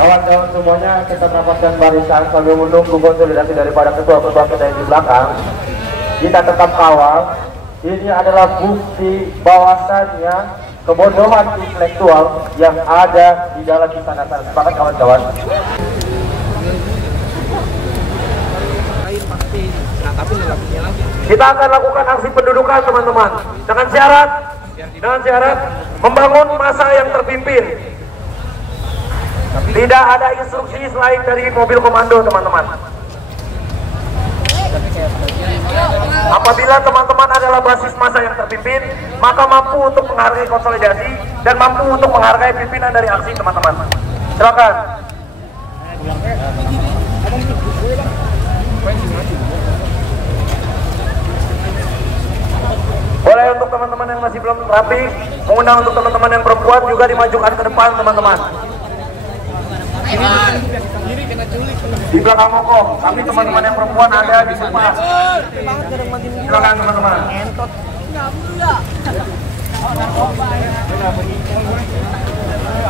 Kawan-kawan semuanya, kita rapatkan barisan sambil menunggu konsolidasi daripada ketua-ketua kita yang di belakang. Kita tetap kawal. Ini adalah bukti bahwasannya kebodohan intelektual yang ada di dalam istana-istana. Sepakat kawan-kawan? Kita akan lakukan aksi pendudukan teman-teman dengan syarat membangun massa yang terpimpin. Tidak ada instruksi selain dari mobil komando teman-teman. Apabila teman-teman adalah basis massa yang terpimpin, maka mampu untuk menghargai konsolidasi dan mampu untuk menghargai pimpinan dari aksi teman-teman. Silakan. Boleh untuk teman-teman yang masih belum rapi, mengundang untuk teman-teman yang perempuan juga dimajukan ke depan teman-teman. Di belakang Moko, kami teman-teman yang perempuan ada di depan. Silakan teman-teman.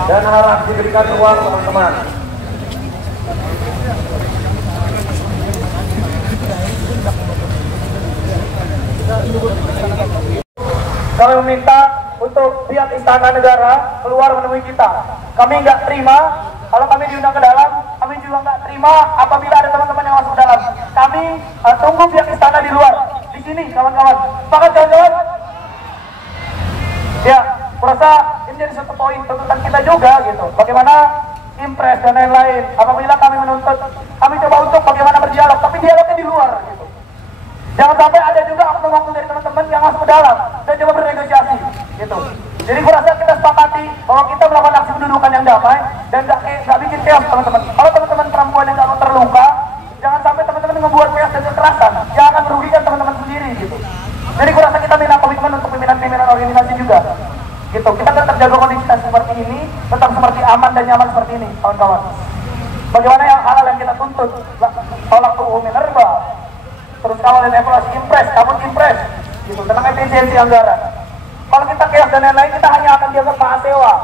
Dan harap diberikan ruang teman-teman. Kami meminta untuk pihak Istana Negara keluar menemui kita. Kami nggak terima kalau kami diundang ke dalam. Kami juga nggak terima apabila ada teman-teman yang masuk dalam. Kami tunggu pihak Istana di luar. Di sini, kawan-kawan. Sepakat, kawan-kawan? Ya, kurasa ini jadi satu poin tuntutan kita juga, gitu. Bagaimana impres dan lain-lain. Apabila kami menuntut, kami coba untuk bagaimana berdialog, tapi dialognya di luar, gitu. Jangan sampai ada juga oknum-oknum dari teman-teman yang masuk ke dalam dan coba bernegosiasi, gitu. Jadi kurasa kita sepakati bahwa kita melakukan aksi pendudukan yang damai dan nggak bikin chaos teman-teman. Kalau teman-teman perempuan yang nggak terluka, jangan sampai teman-teman membuat chaos dan kekerasan yang akan merugikan teman-teman sendiri, gitu. Jadi kurasa kita minta komitmen untuk pimpinan-pimpinan organisasi juga, gitu. Kita tetap jaga kondisi seperti ini, tetap seperti aman dan nyaman seperti ini, kawan-kawan. Bagaimana yang hal yang kita tuntut, tolak UU Minerba, terus kawal dan evaluasi impres, kabut impres, gitu, tentang efisiensi anggaran. Kalau kita chaos dan lain-lain, kita hanya akan dianggap mahasiswa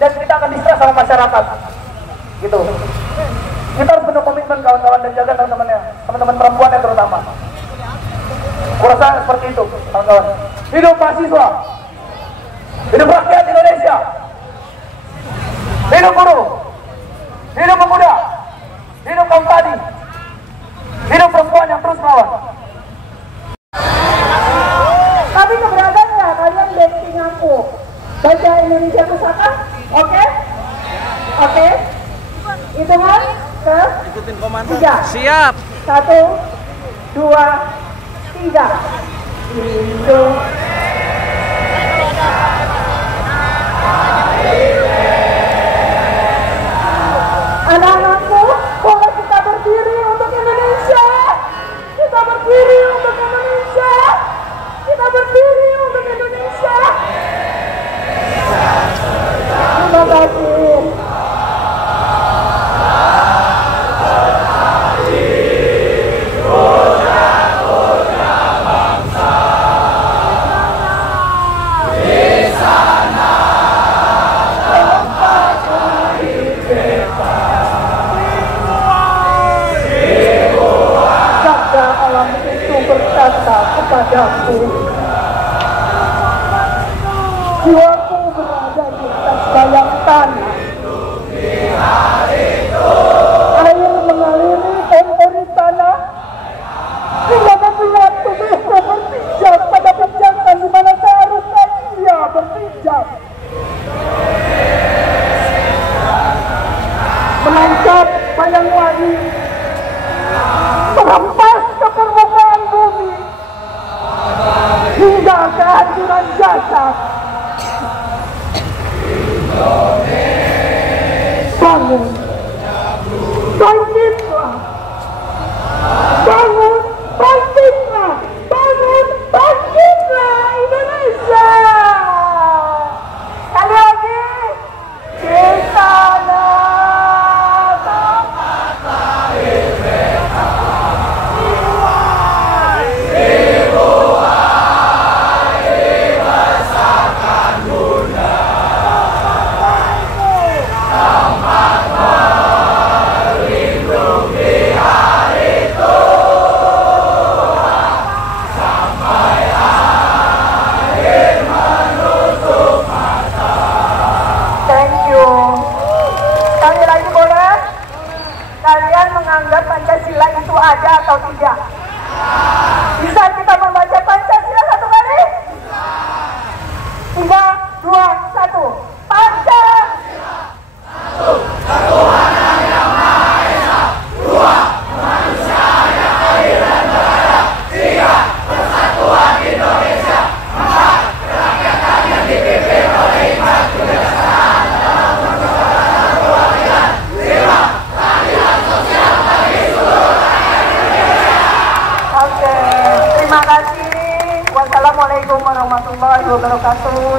dan kita akan distres sama masyarakat, gitu. Kita harus penuh komitmen kawan-kawan dan jaga teman-teman perempuan yang terutama. Kurasa seperti itu, kawan-kawan. Hidup mahasiswa, hidup rakyat Indonesia, hidup buruh, hidup pemuda, hidup kaum tani, hidup perempuan yang terus melawan. Tapi keberatan nggak kalian dating aku? Baca Indonesia Pusaka, oke? Oke? Hitungan ke ikutin komando. 3. Siap. 1, 2, 3. Indo. Anak-anakku, boleh kita berdiri untuk Indonesia. Kita berdiri untuk Indonesia. Kita berdiri untuk Indonesia. Terima kasih.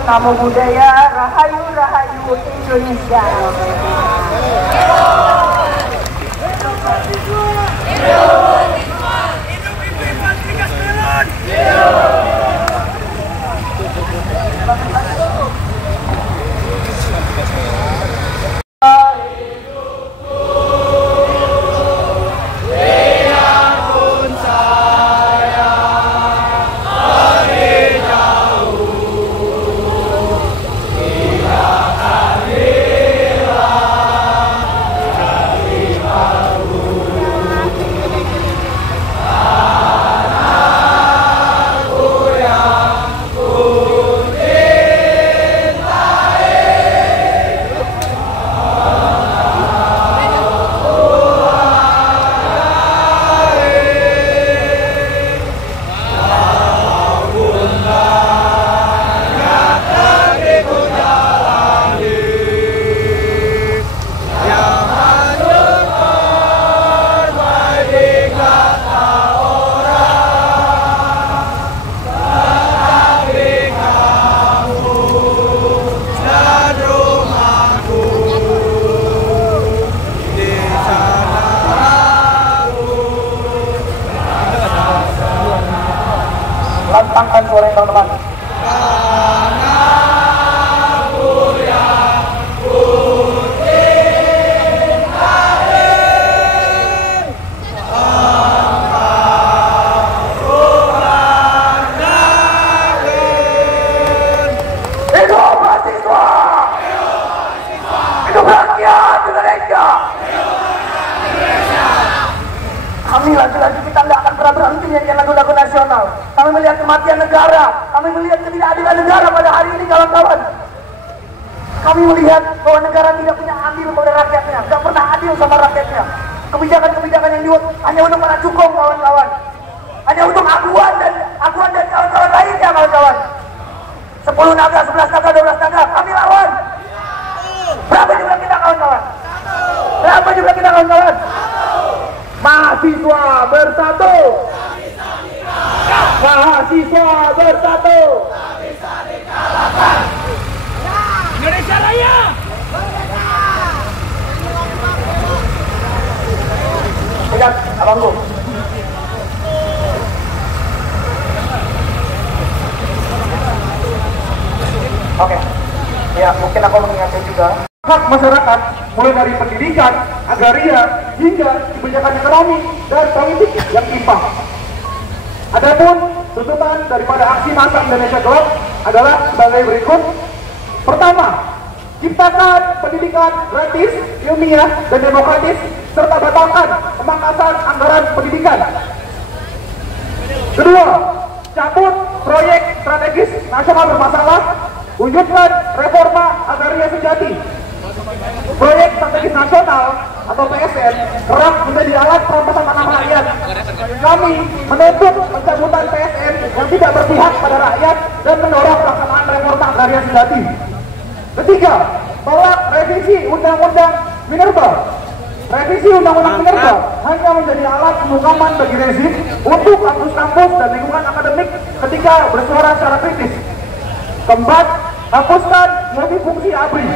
Namo Buddhaya, Rahayu Rahayu Indonesia. Lantangkan suara teman-teman. Hidup mahasiswa! Hidup rakyat Indonesia! Kami lagi-lagi kita nggak akan pernah berhenti nyanyian lagu-lagu nasional. Kami melihat kematian negara, kami melihat ketidakadilan negara pada hari ini, kawan-kawan. Kami melihat bahwa negara tidak punya adil pada rakyatnya, nggak pernah adil sama rakyatnya. Kebijakan-kebijakan yang dibuat hanya untuk para cukong, kawan-kawan. Hanya untuk aguan dan kawan-kawan lainnya, kawan-kawan. 10 naga, 11 naga, 12 naga, kami lawan. Berapa jumlah kita, kawan-kawan? Berapa jumlah kita, kawan-kawan? Mahasiswa bersatu. Mahasiswa bersatu. Indonesia Raya. Pegang, abangku. Oke. Ya, mungkin aku mengingatkan juga hak masyarakat mulai dari pendidikan, agraria, hingga kebijakan ekonomi dan politik yang timpang. Adapun tuntutan daripada aksi massa Indonesia Gelap adalah sebagai berikut. Pertama, ciptakan pendidikan gratis, ilmiah, dan demokratis, serta batalkan pemangkasan anggaran pendidikan. Kedua, cabut proyek strategis nasional bermasalah, wujudkan reforma agraria sejati. Proyek strategis nasional atau PSN kerap menjadi alat perampasan tanah rakyat. Kami menuntut pencabutan PSN yang tidak berpihak pada rakyat dan mendorong pelaksanaan reforma agraria sejati. Ketiga, tolak revisi Undang-Undang Minerba. Revisi Undang-Undang Minerba hanya menjadi alat pembungkaman bagi rezim untuk kampus-kampus dan lingkungan akademik ketika bersuara secara kritis. Keempat, hapuskan multifungsi ABRI.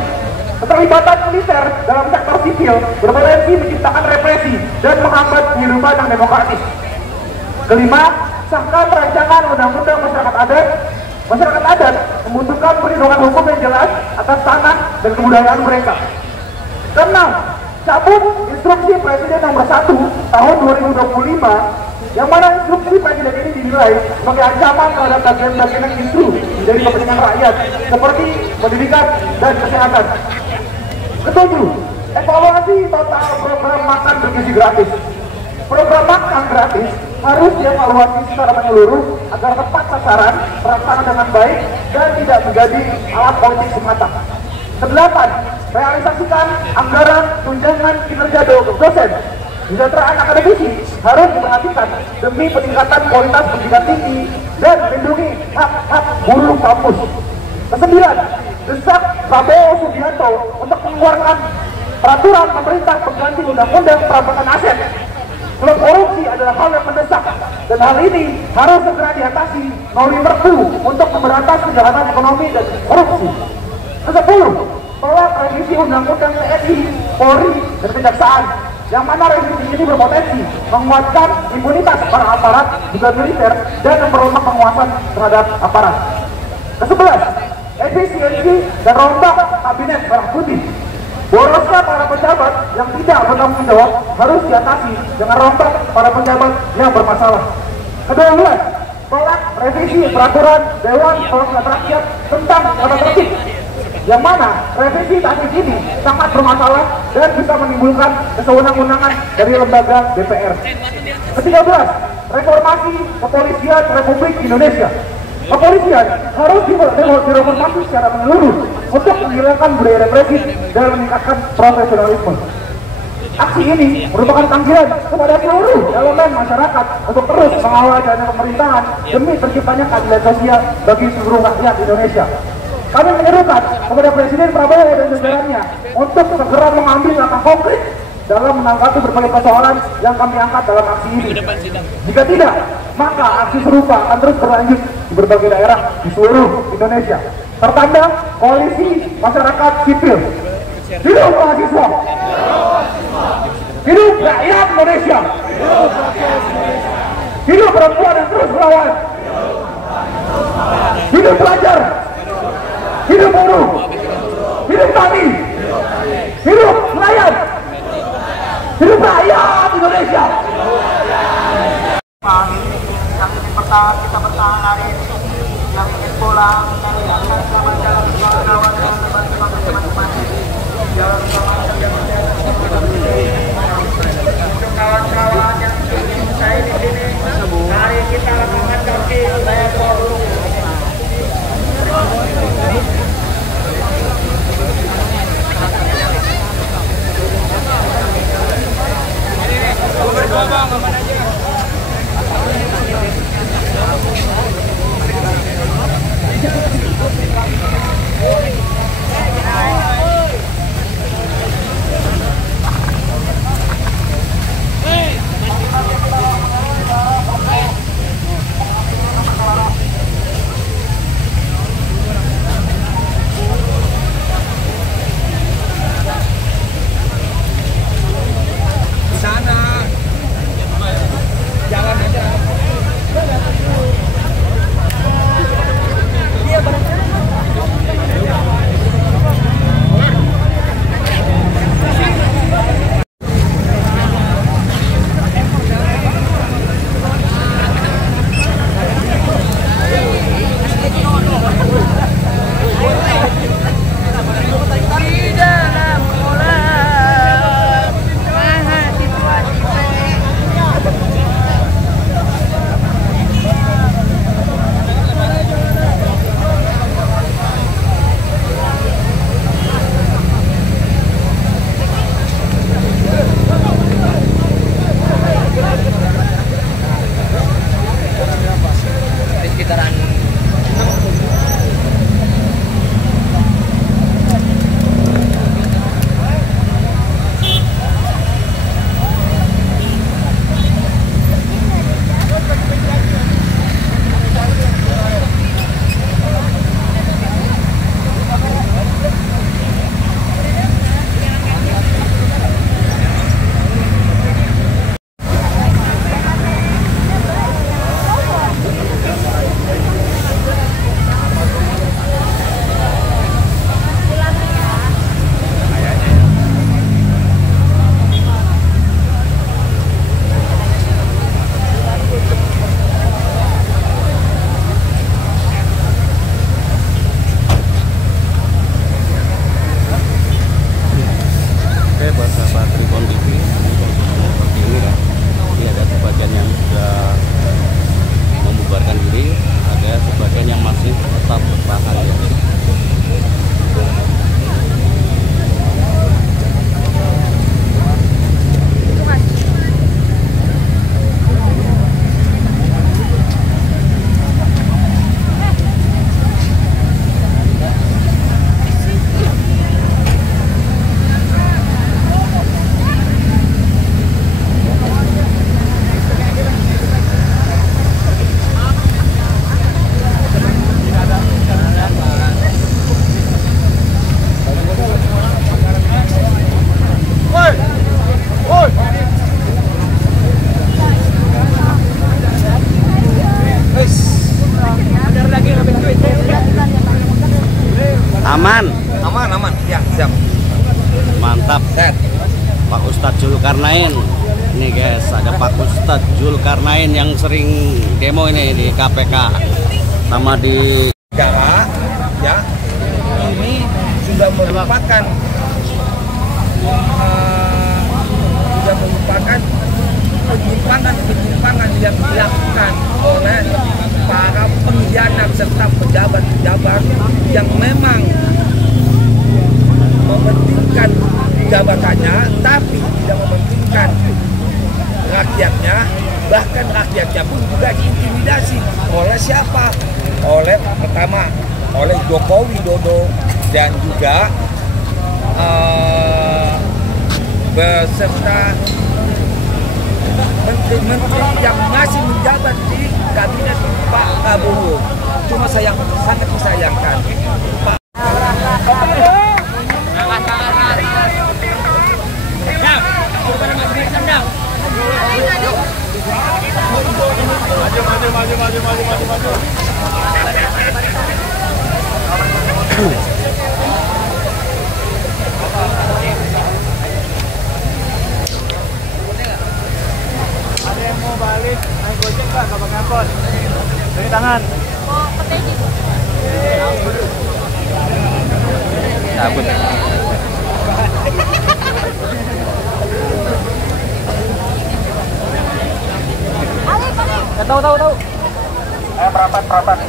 Keterlibatan militer dalam sektor sipil berpotensi menciptakan represi dan menghambat kehidupan yang demokratis. Kelima, sahkan rancangan undang-undang masyarakat adat. Masyarakat adat membutuhkan perlindungan hukum yang jelas atas tanah dan kebudayaan mereka. Keenam, cabut instruksi Presiden nomor 1 tahun 2025 yang mana instruksi Presiden ini dinilai sebagai ancaman terhadap bagian-bagian yang justru menjadi kepentingan rakyat seperti pendidikan dan kesehatan. Ketujuh, evaluasi total program makan bergizi gratis. Program makan gratis harus dievaluasi secara menyeluruh agar tepat sasaran, terlaksana dengan baik, dan tidak menjadi alat politik semata. Kedelapan, realisasikan anggaran tunjangan kinerja dosen. Kesejahteraan akademisi harus diperhatikan demi peningkatan kualitas pendidikan tinggi dan melindungi hak-hak buruh kampus. Kesembilan, desak Prabowo Subianto untuk mengeluarkan peraturan pemerintah pengganti undang-undang perampasan aset. Sebab korupsi adalah hal yang mendesak dan hal ini harus segera diatasi melalui Perpu untuk memberantas kejahatan ekonomi dan korupsi. Ke-10, tolak revisi Undang-Undang TNI, Polri, dan Kejaksaan, yang mana revisi ini berpotensi menguatkan imunitas para aparat juga militer dan memperlemah penguasaan terhadap aparat. Ke-11, efisiensi dan rombak kabinet merah putih. Borosnya para pejabat yang tidak bertanggung jawab harus diatasi dengan rombak para pejabat yang bermasalah. Ke-12, tolak revisi peraturan Dewan Perwakilan Rakyat tentang tata tertib, yang mana revisi saat ini sangat bermasalah dan bisa menimbulkan kesewenang-wenangan dari lembaga DPR. Ke-13, reformasi Kepolisian Republik Indonesia. Kepolisian harus direformasi secara menyeluruh untuk menghilangkan budaya represif dan meningkatkan profesionalisme. Aksi ini merupakan panggilan kepada seluruh elemen masyarakat untuk terus mengawal jalannya pemerintahan demi terciptanya keadilan sosial bagi seluruh rakyat Indonesia. Kami menyerukan kepada Presiden Prabowo dan jajarannya untuk segera mengambil langkah konkret dalam menanggapi berbagai persoalan yang kami angkat dalam aksi ini. Jika tidak, maka aksi serupa akan terus berlanjut di berbagai daerah di seluruh Indonesia. Tertanda Koalisi Masyarakat Sipil. Hidup mahasiswa! Hidup rakyat Indonesia! Hidup perempuan yang terus melawan! Hidup pelajar! Hidup buruh! Hidup tani! Hidup nelayan! Hidup rakyat Indonesia! Yang ingin kita bertahan hari ini, yang ingin pulang, yang ingin jalan-jalan kawan-kawan dan teman-teman jalan untuk kawan-kawan yang ingin saya di sini, mari kita lakukan kaki saya dulu. siap. Mantap. Set. Pak Ustadz Zulkarnain. Ini guys, ada Pak Ustadz Zulkarnain yang sering demo ini di KPK sama di Negara, ya, ini sudah merupakan penyimpangan yang dilakukan oleh para pengkhianat serta pejabat-pejabat yang memang mementingkan jabatannya tapi tidak mementingkan rakyatnya, bahkan rakyatnya pun juga diintimidasi oleh siapa? Oleh pertama oleh Joko Widodo dan juga beserta menteri-menteri yang masih menjabat di kabinet Pak Prabowo. Cuma sangat disayangkan Pak. Maju. Ada yang mau balik naik gojek Pak, kapan ngangkot? Dari tangan. Mau petai gitu. cabut. Tahu. Merapat.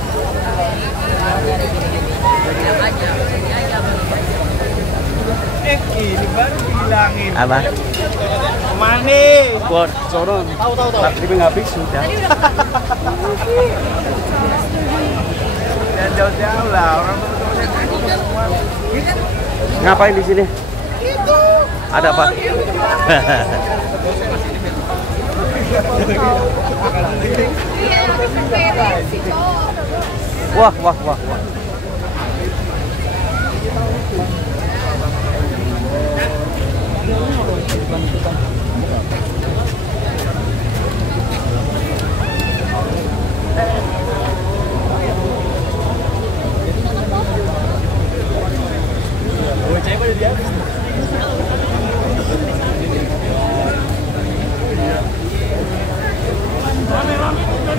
Ini baru bilangin. Apa? Kemana? Buat sono. Tahu. Tapi nggak habis sudah. Dan jauh-jauh lah orang Ngapain di sini? Ada apa? Wah.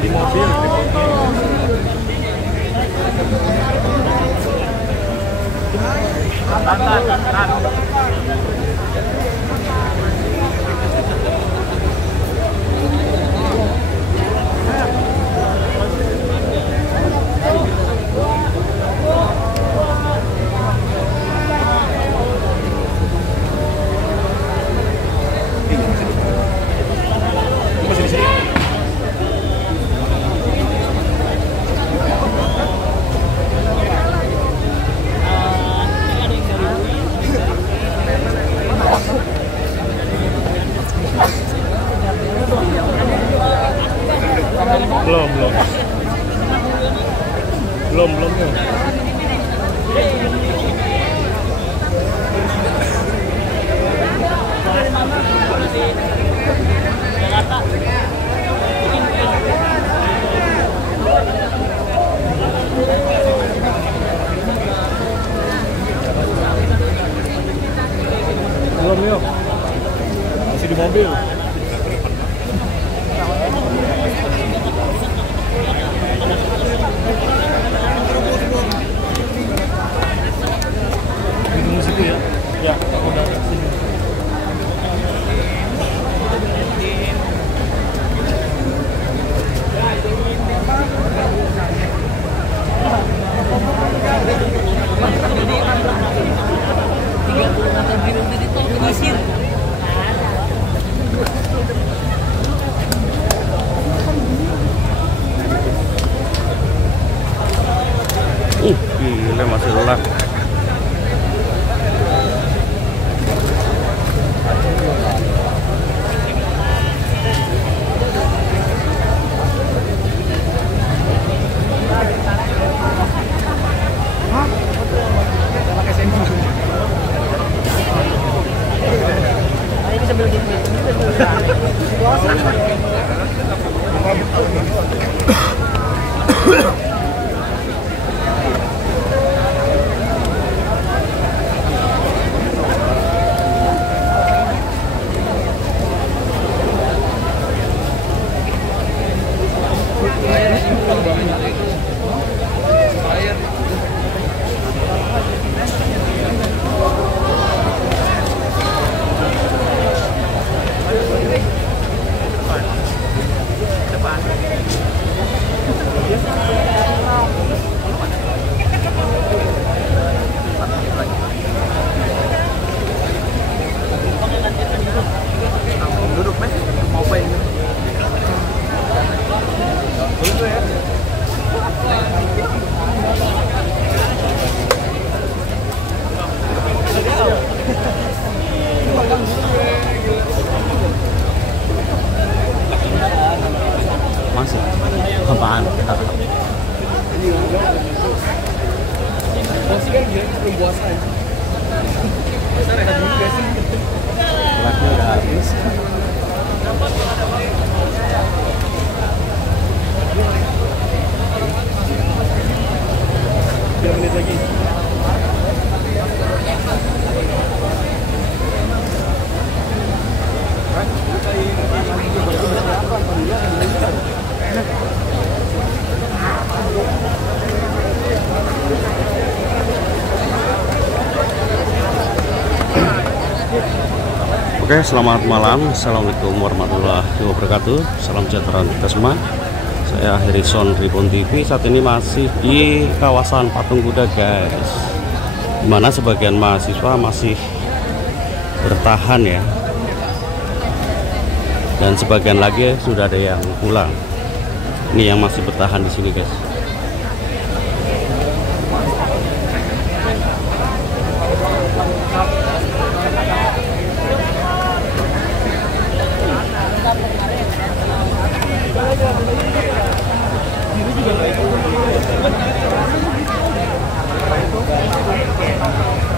di mobil. Belum. Belum yuk. Masih di mobil. Minum situ ya. Ya, udah sini. Gila masih lelah. Oke, selamat malam. Assalamualaikum warahmatullahi wabarakatuh. Salam sejahtera untuk kita semua. Saya Harrison Tribun TV. Saat ini masih di kawasan Patung Kuda, guys. Dimana sebagian mahasiswa masih bertahan ya. Dan sebagian lagi sudah ada yang pulang. Ini yang masih bertahan di sini, guys.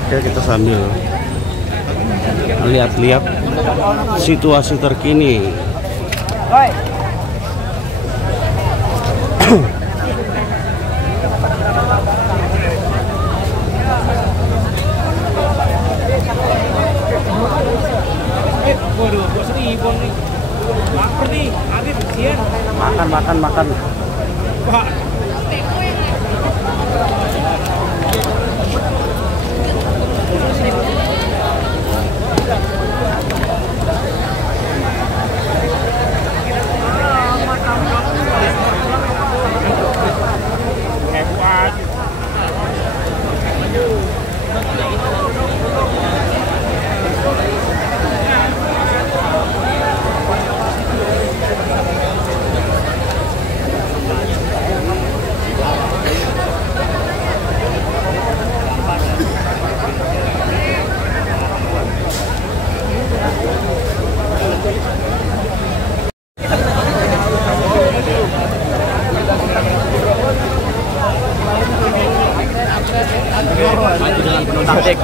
Oke, kita sambil lihat-lihat situasi terkini. Makan.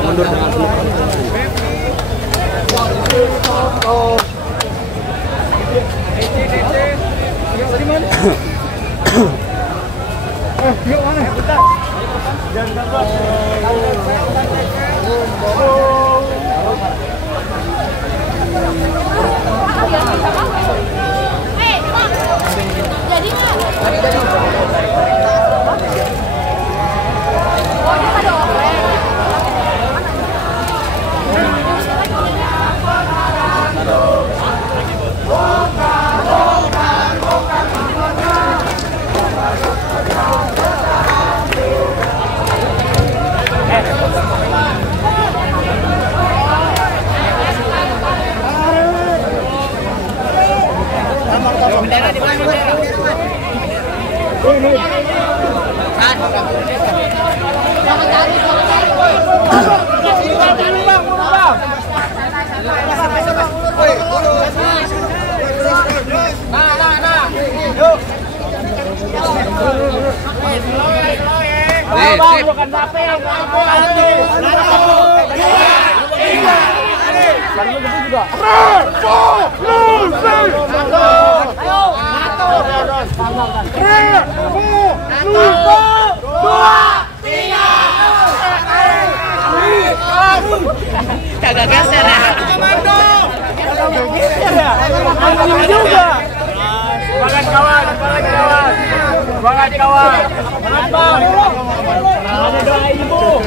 Mundur dengan kagak geser ya. Semangat kawan. Semangat kawan. Doain ibu.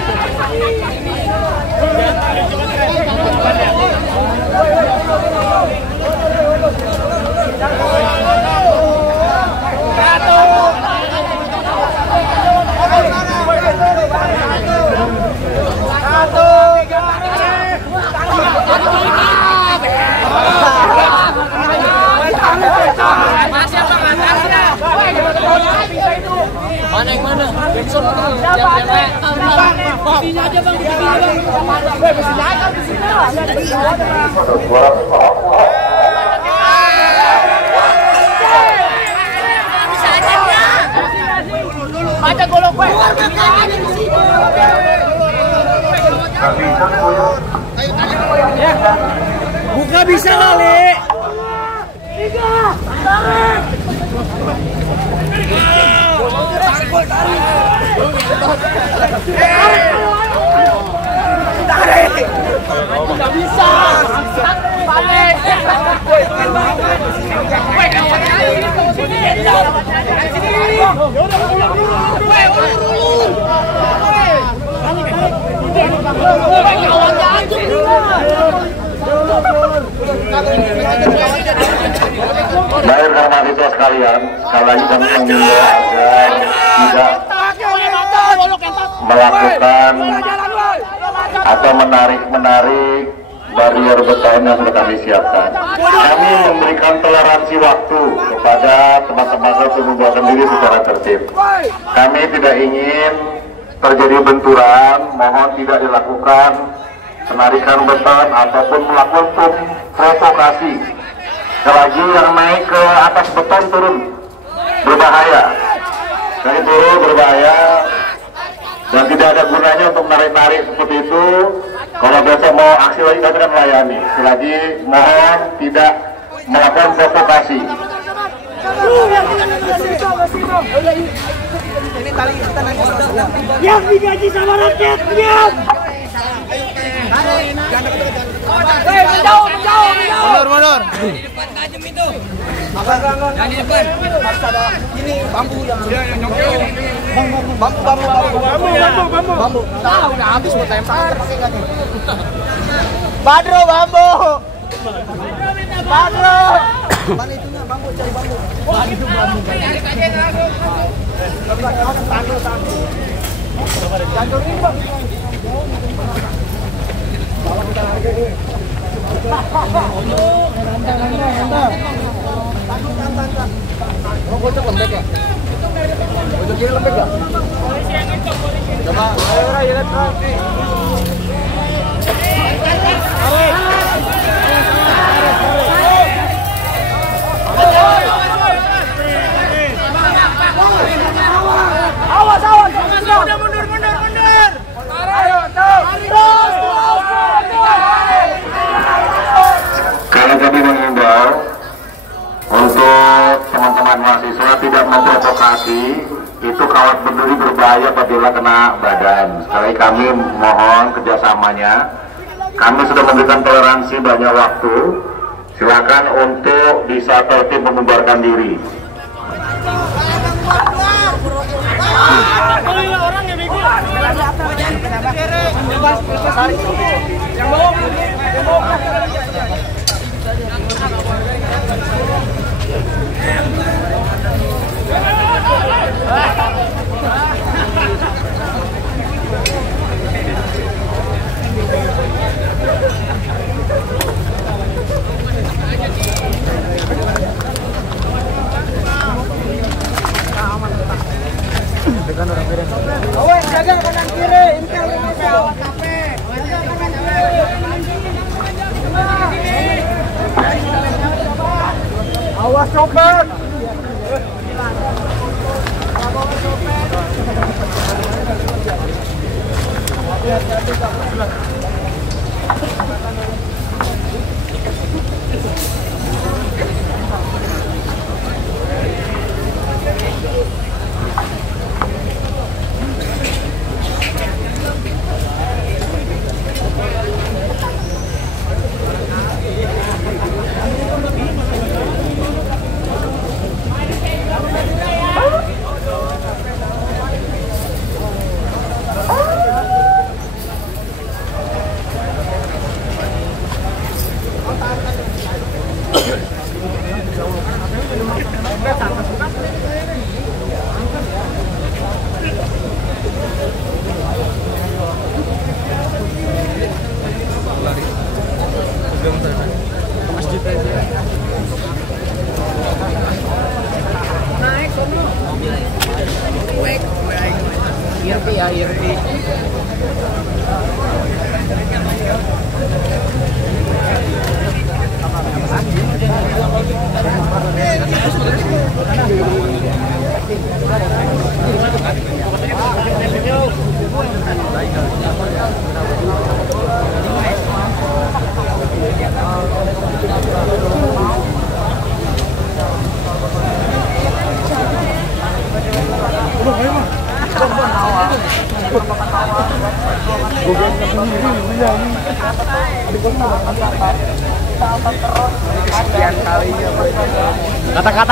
Mana yang mana? Benson besinya aja bang, di sini bang. Besinya aja di sini lah. Bisa aja ya. Baca golok gue. Buka bisa kali. 3. Tarik. Nggak bisa. Balik. Sini. sekalian, sekali lagi kami mengimbau agar tidak melakukan atau menarik barier beton yang sudah kami siapkan. Kami memberikan toleransi waktu kepada teman-teman untuk membuatkan diri secara tertib. Kami tidak ingin terjadi benturan, mohon tidak dilakukan penarikan beton ataupun melakukan provokasi. Sekali lagi yang naik ke atas beton turun, berbahaya. Dari turun berbahaya dan tidak ada gunanya untuk menarik-narik seperti itu. Kalau besok mau aksi lagi kami akan melayani. Sekali lagi mohon tidak melakukan provokasi. Yang digaji sama rakyat, diam! Mundur. Yang di depan. Harus ada ini bambu yang bambu. Tahu udah habis buat lempar pakai kan. Badro bambu. Mana itunya bambu, cari bambu. Bocok lembek ya? Bocok kiri lembek gak? Coba, ayo Awas, mundur. Ayo, terus. Kalau kami mengimbau untuk teman-teman mahasiswa tidak memprovokasi, itu kawat berduri berbahaya apabila kena badan. Sekali kami mohon kerjasamanya. Kami sudah memberikan toleransi banyak waktu. Silakan untuk bisa tertib membubarkan diri. Awas, jaga kanan kiri. Intel awas kafe. Awas copet.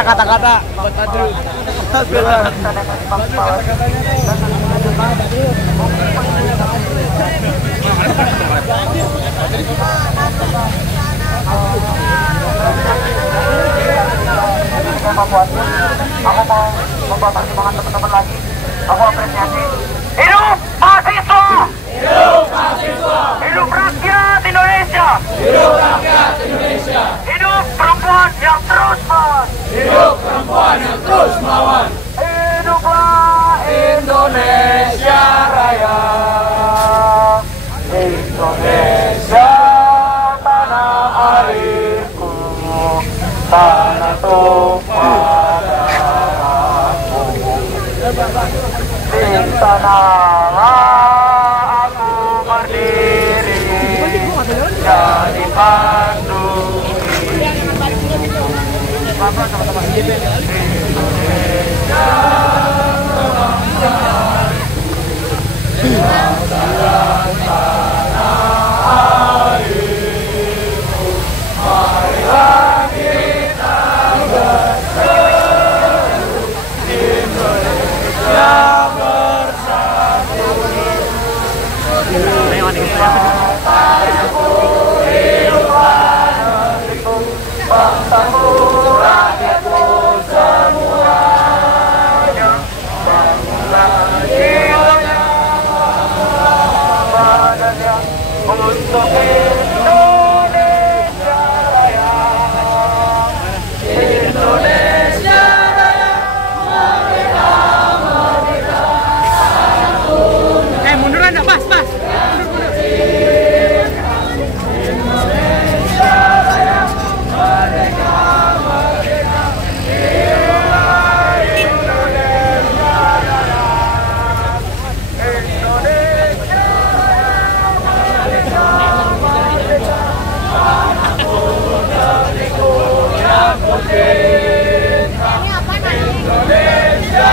Kata-kata buat Badru. Evakuasi mau membawa pertimbangan teman-teman lagi. Aku apresiasi. Hidup mahasiswa! Hidup mahasiswa! Hidup rakyat Indonesia! Hidup rakyat Indonesia! Hidup perempuan yang terus melawan! Hidup perempuan yang terus melawan! Hiduplah Indonesia Raya! Indonesia tanah airku, tanah tumpah darahku. Di sanalah aku berdiri, jadi pandu untuk Indonesia Raya, Indonesia Raya, merdeka, merdeka, satu. Munduran dah, pas. Indonesia Raya, merdeka, merdeka, inilah Indonesia Raya, Indonesia.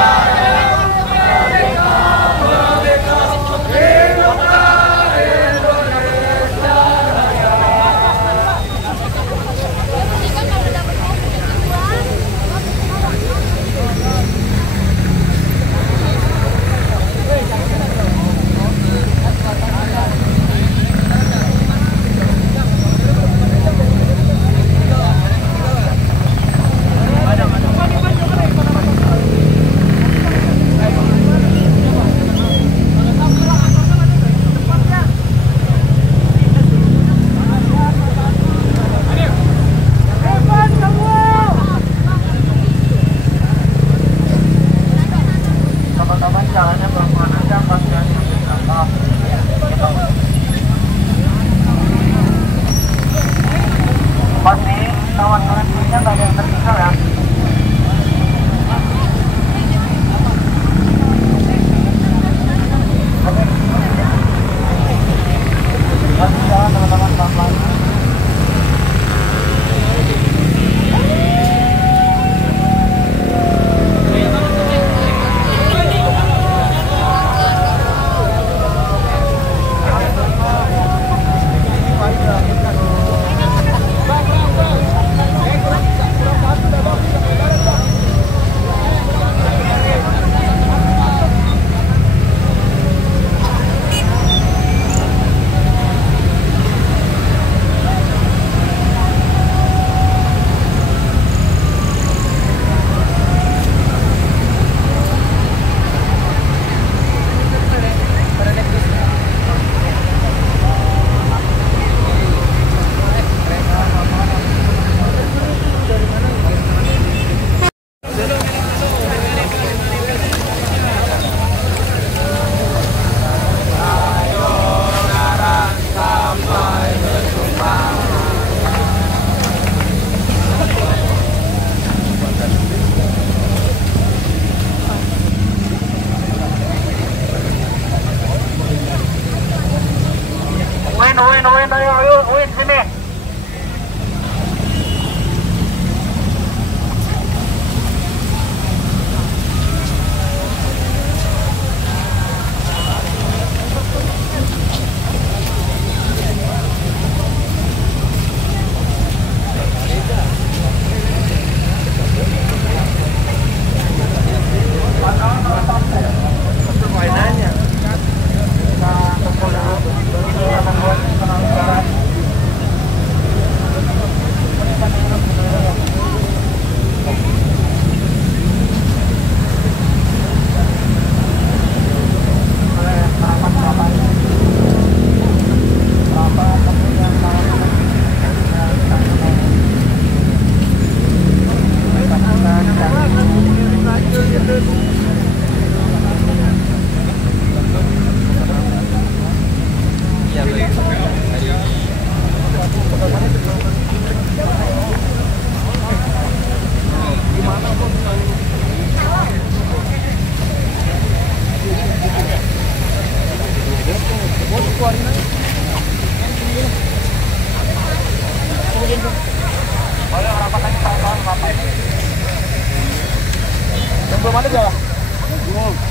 Win sini. belum ada ya?